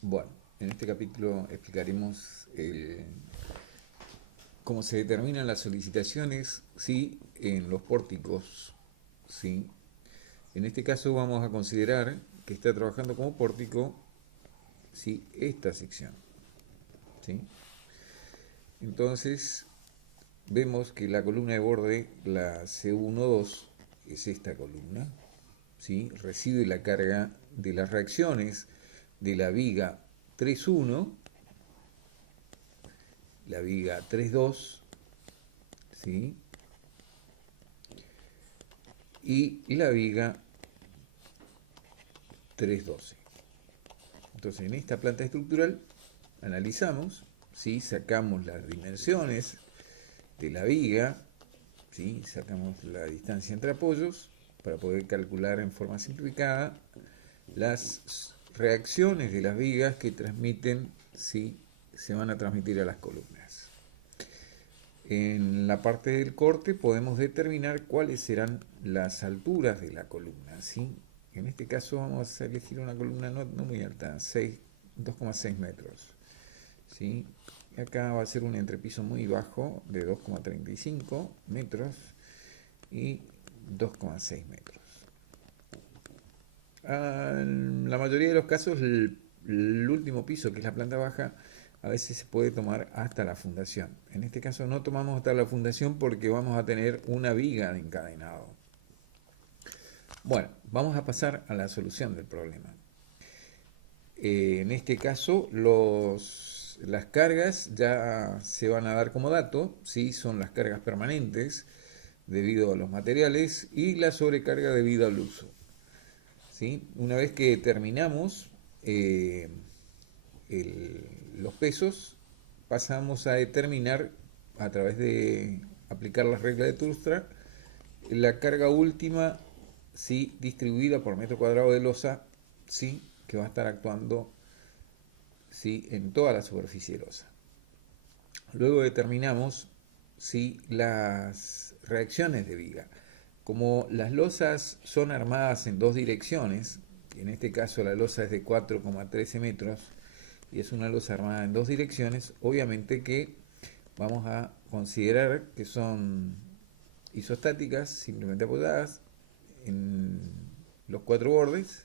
Bueno, en este capítulo explicaremos cómo se determinan las solicitaciones, ¿sí? En los pórticos, ¿sí? En este caso vamos a considerar que está trabajando como pórtico, ¿sí? Esta sección, ¿sí? Entonces vemos que la columna de borde, la C12, es esta columna, ¿sí? Recibe la carga de las reacciones de la viga 3.1, la viga 3.2, ¿sí? Y la viga 3.12. Entonces, en esta planta estructural analizamos, ¿sí? Sacamos las dimensiones de la viga, ¿sí? Sacamos la distancia entre apoyos para poder calcular en forma simplificada las reacciones de las vigas que transmiten, ¿sí? Se van a transmitir a las columnas. En la parte del corte podemos determinar cuáles serán las alturas de la columna, ¿sí? En este caso vamos a elegir una columna no muy alta, 2,6 metros, ¿sí? Y acá va a ser un entrepiso muy bajo de 2,35 metros y 2,6 metros. En la mayoría de los casos, el último piso, que es la planta baja, a veces se puede tomar hasta la fundación. En este caso no tomamos hasta la fundación porque vamos a tener una viga de encadenado. Bueno, vamos a pasar a la solución del problema. En este caso, las cargas ya se van a dar como dato, ¿sí? Son las cargas permanentes debido a los materiales y la sobrecarga debido al uso, ¿sí? Una vez que terminamos los pesos, pasamos a determinar a través de aplicar las reglas de Turstra la carga última, ¿sí? Distribuida por metro cuadrado de losa, ¿sí? Que va a estar actuando, ¿sí? En toda la superficie de losa. Luego determinamos, ¿sí? Las reacciones de viga. Como las losas son armadas en dos direcciones, en este caso la losa es de 4,13 metros y es una losa armada en dos direcciones, obviamente que vamos a considerar que son isostáticas, simplemente apoyadas en los cuatro bordes,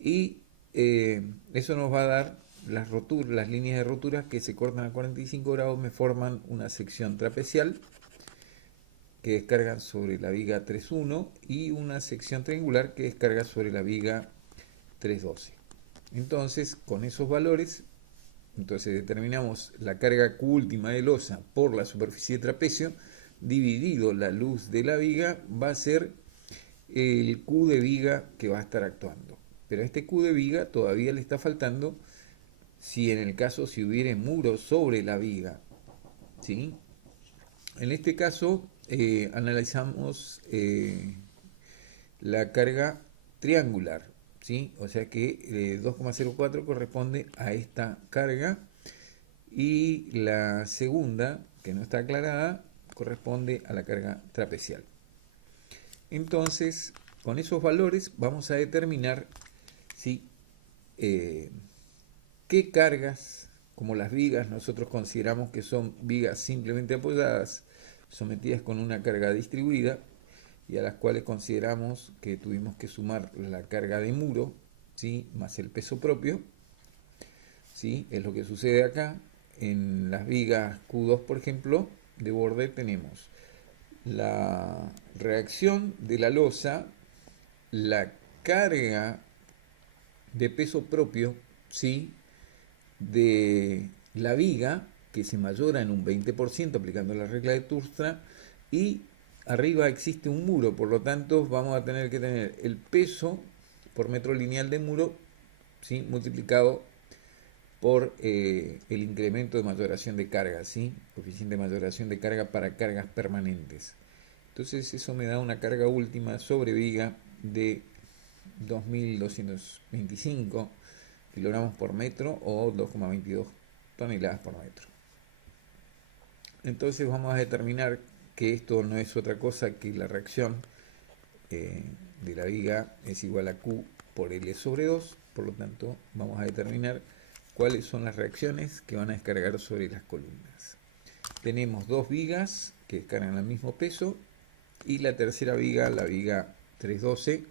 y eso nos va a dar las líneas de roturas que se cortan a 45 grados, me forman una sección trapecial que descargan sobre la viga 3.1 y una sección triangular que descarga sobre la viga 3.12. Entonces, con esos valores, entonces determinamos la carga Q última de losa por la superficie de trapecio, dividido la luz de la viga, va a ser el Q de viga que va a estar actuando. Pero a este Q de viga todavía le está faltando si en el caso si hubiera muro sobre la viga, ¿sí? En este caso analizamos la carga triangular, ¿sí? O sea que 2,04 corresponde a esta carga y la segunda, que no está aclarada, corresponde a la carga trapecial. Entonces, con esos valores vamos a determinar, ¿sí? Qué cargas, como las vigas, nosotros consideramos que son vigas simplemente apoyadas, sometidas con una carga distribuida, y a las cuales consideramos que tuvimos que sumar la carga de muro, ¿sí? Más el peso propio, ¿sí? Es lo que sucede acá. En las vigas Q2, por ejemplo, de borde tenemos la reacción de la losa, la carga de peso propio, ¿sí? De la viga, que se mayora en un 20% aplicando la regla de Turstra, y arriba existe un muro, por lo tanto vamos a tener que tener el peso por metro lineal de muro, ¿sí? Multiplicado por el incremento de mayoración de carga, ¿sí? Coeficiente de mayoración de carga para cargas permanentes. Entonces eso me da una carga última sobre viga de 2.225 kilogramos por metro o 2,22 toneladas por metro. Entonces vamos a determinar que esto no es otra cosa que la reacción de la viga es igual a Q por L sobre 2, por lo tanto vamos a determinar cuáles son las reacciones que van a descargar sobre las columnas. Tenemos dos vigas que descargan el mismo peso y la tercera viga, la viga 312,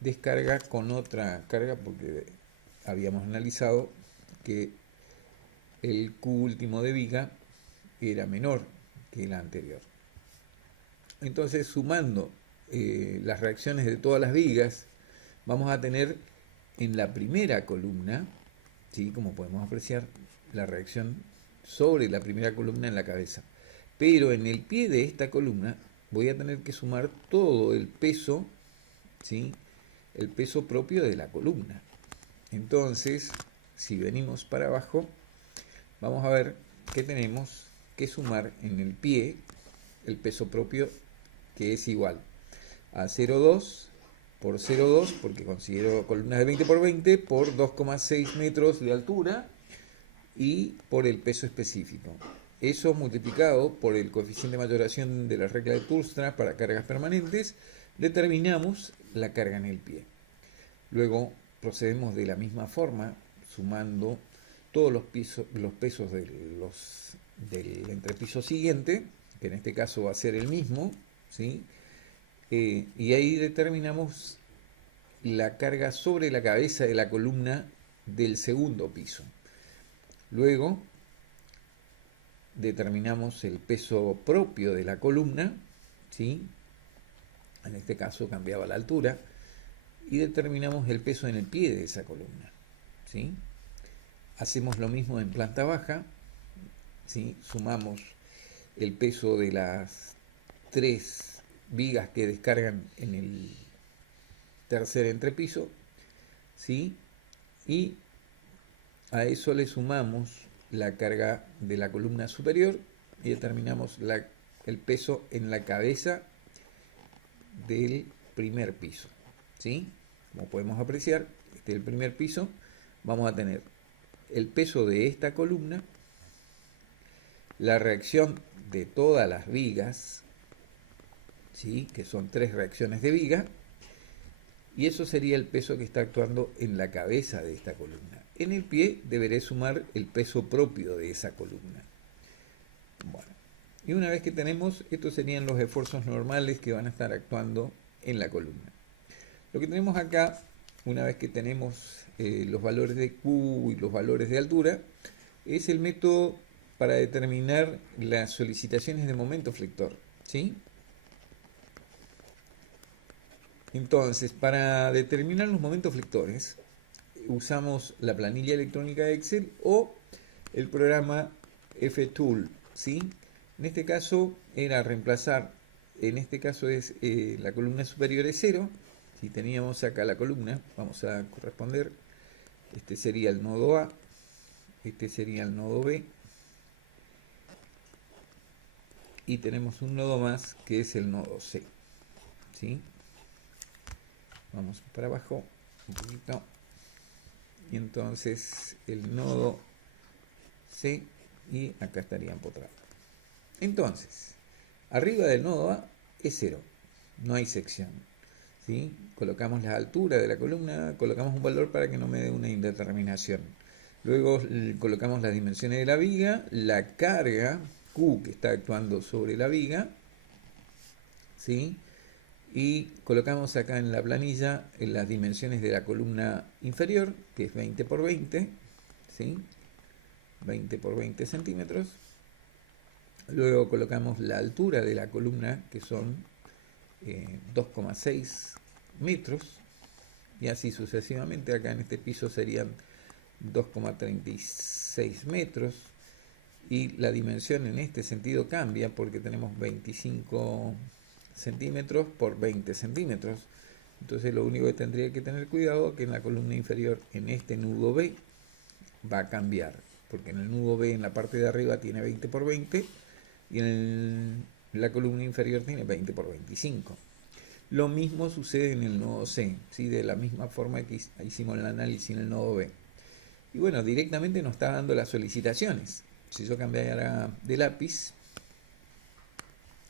descarga con otra carga porque habíamos analizado que el Q último de viga era menor que la anterior. Entonces, sumando las reacciones de todas las vigas, vamos a tener en la primera columna, ¿sí? Como podemos apreciar, la reacción sobre la primera columna en la cabeza. Pero en el pie de esta columna voy a tener que sumar todo el peso, ¿sí? El peso propio de la columna. Entonces, si venimos para abajo, vamos a ver que tenemos que sumar en el pie el peso propio, que es igual a 0,2 por 0,2, porque considero columnas de 20 por 20, por 2,6 metros de altura y por el peso específico. Eso multiplicado por el coeficiente de mayoración de la regla de Thurström para cargas permanentes, determinamos la carga en el pie. Luego procedemos de la misma forma, sumando todos los pesos del entrepiso siguiente, que en este caso va a ser el mismo, ¿sí? Y ahí determinamos la carga sobre la cabeza de la columna del segundo piso. Luego determinamos el peso propio de la columna, ¿sí? En este caso cambiaba la altura, y determinamos el peso en el pie de esa columna, ¿sí? Hacemos lo mismo en planta baja, ¿sí? Sumamos el peso de las tres vigas que descargan en el tercer entrepiso, ¿sí? Y a eso le sumamos la carga de la columna superior y determinamos el peso en la cabeza del primer piso, ¿sí? Como podemos apreciar, este es el primer piso, vamos a tener el peso de esta columna, la reacción de todas las vigas, ¿sí? Que son tres reacciones de viga, y eso sería el peso que está actuando en la cabeza de esta columna. En el pie deberé sumar el peso propio de esa columna. Bueno, y una vez que tenemos, estos serían los esfuerzos normales que van a estar actuando en la columna. Lo que tenemos acá, una vez que tenemos los valores de Q y los valores de altura, es el método para determinar las solicitaciones de momento flector, ¿sí? Entonces, para determinar los momentos flectores, usamos la planilla electrónica de Excel o el programa FTool, ¿sí? En este caso era reemplazar, en este caso es la columna superior es 0. Si teníamos acá la columna, vamos a corresponder, este sería el nodo A, este sería el nodo B, y tenemos un nodo más que es el nodo C, ¿sí? Vamos para abajo un poquito, y entonces el nodo C, y acá estaría empotrado. Entonces, arriba del nodo A es 0, no hay sección, ¿sí? Colocamos la altura de la columna, colocamos un valor para que no me dé una indeterminación. Luego colocamos las dimensiones de la viga, la carga Q que está actuando sobre la viga, ¿sí? Y colocamos acá en la planilla las dimensiones de la columna inferior, que es 20 por 20, ¿sí? 20 por 20 centímetros. Luego colocamos la altura de la columna, que son 2,6 metros, y así sucesivamente. Acá en este piso serían 2,36 metros, y la dimensión en este sentido cambia porque tenemos 25 centímetros por 20 centímetros. Entonces lo único que tendría que tener cuidado es que en la columna inferior, en este nudo B, va a cambiar, porque en el nudo B en la parte de arriba tiene 20 por 20 y en la columna inferior tiene 20 por 25. Lo mismo sucede en el nodo C, ¿sí? De la misma forma que hicimos el análisis en el nodo B. Y bueno, directamente nos está dando las solicitaciones. Si yo cambiara de lápiz,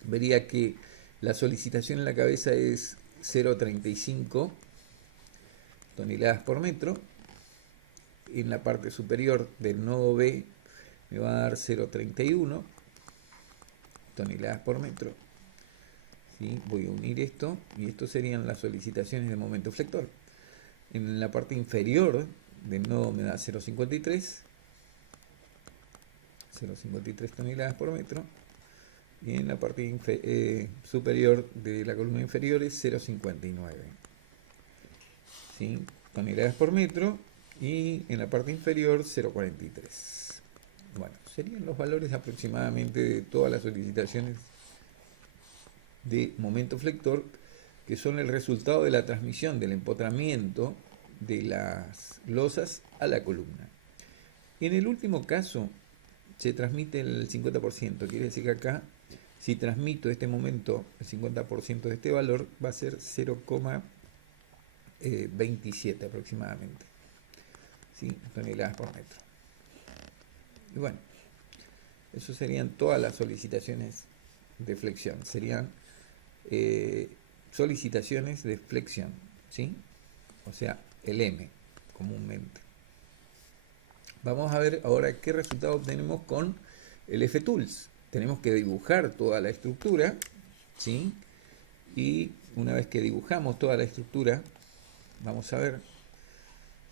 vería que la solicitación en la cabeza es 0,35 toneladas por metro, en la parte superior del nodo B me va a dar 0,31 toneladas por metro. ¿Sí? Voy a unir esto y esto serían las solicitaciones de momento flector. En la parte inferior del nodo me da 0,53 toneladas por metro, y en la parte superior de la columna inferior es 0,59, ¿sí? toneladas por metro, y en la parte inferior 0,43. Bueno, serían los valores aproximadamente de todas las solicitaciones de momento flector, que son el resultado de la transmisión del empotramiento de las losas a la columna. En el último caso se transmite el 50%, quiere decir que acá, si transmito este momento el 50% de este valor, va a ser 0,27 aproximadamente, ¿sí? toneladas por metro. Y bueno, eso serían todas las solicitaciones de flexión, serían solicitaciones de flexión, ¿sí? O sea, el M comúnmente. Vamos a ver ahora qué resultado obtenemos con el FTools. Tenemos que dibujar toda la estructura, ¿sí? Y una vez que dibujamos toda la estructura, vamos a ver,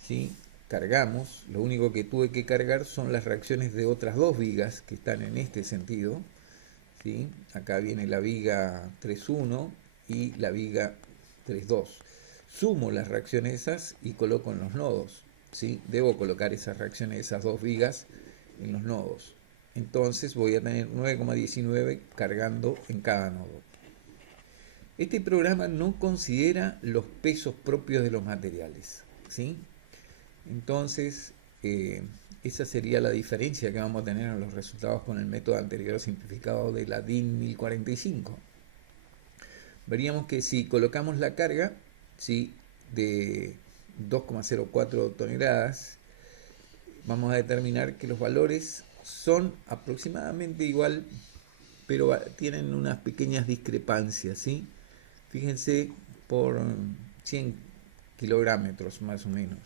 ¿sí? Cargamos. Lo único que tuve que cargar son las reacciones de otras dos vigas que están en este sentido, ¿sí? Acá viene la viga 3.1 y la viga 3.2. Sumo las reacciones esas y coloco en los nodos, ¿sí? Debo colocar esas reacciones, esas dos vigas en los nodos. Entonces voy a tener 9,19 cargando en cada nodo. Este programa no considera los pesos propios de los materiales, ¿sí? Entonces, esa sería la diferencia que vamos a tener en los resultados con el método anterior simplificado de la DIN 1045. Veríamos que si colocamos la carga, ¿sí? de 2,04 toneladas, vamos a determinar que los valores son aproximadamente igual, pero tienen unas pequeñas discrepancias, ¿sí? Fíjense, por 100 kilogramos más o menos,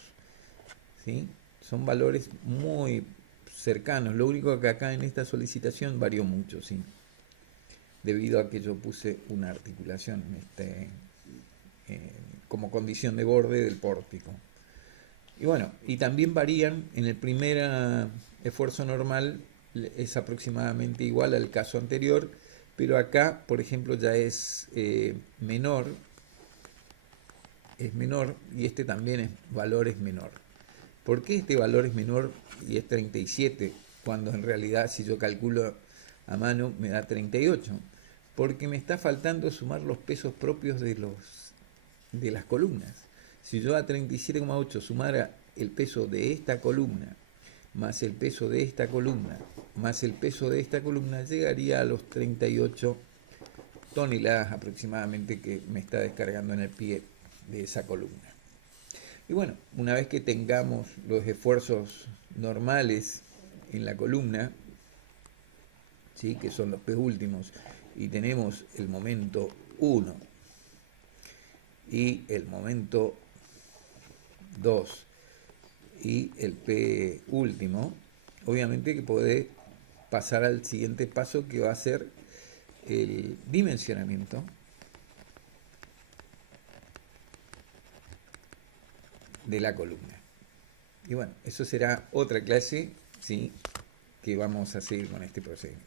¿sí? Son valores muy cercanos. Lo único que acá en esta solicitación varió mucho, ¿sí? Debido a que yo puse una articulación como condición de borde del pórtico. Y bueno, y también varían. En el primer esfuerzo normal es aproximadamente igual al caso anterior, pero acá, por ejemplo, ya es menor, y este también valor es menor. ¿Por qué este valor es menor y es 37, cuando en realidad si yo calculo a mano me da 38? Porque me está faltando sumar los pesos propios de las columnas. Si yo a 37,8 sumara el peso de esta columna, más el peso de esta columna, más el peso de esta columna, llegaría a los 38 toneladas aproximadamente que me está descargando en el pie de esa columna. Y bueno, una vez que tengamos los esfuerzos normales en la columna, ¿sí? que son los P últimos, y tenemos el momento 1 y el momento 2 y el P último, obviamente que puede pasar al siguiente paso, que va a ser el dimensionamiento de la columna. Y bueno, eso será otra clase, ¿sí? que vamos a seguir con este procedimiento.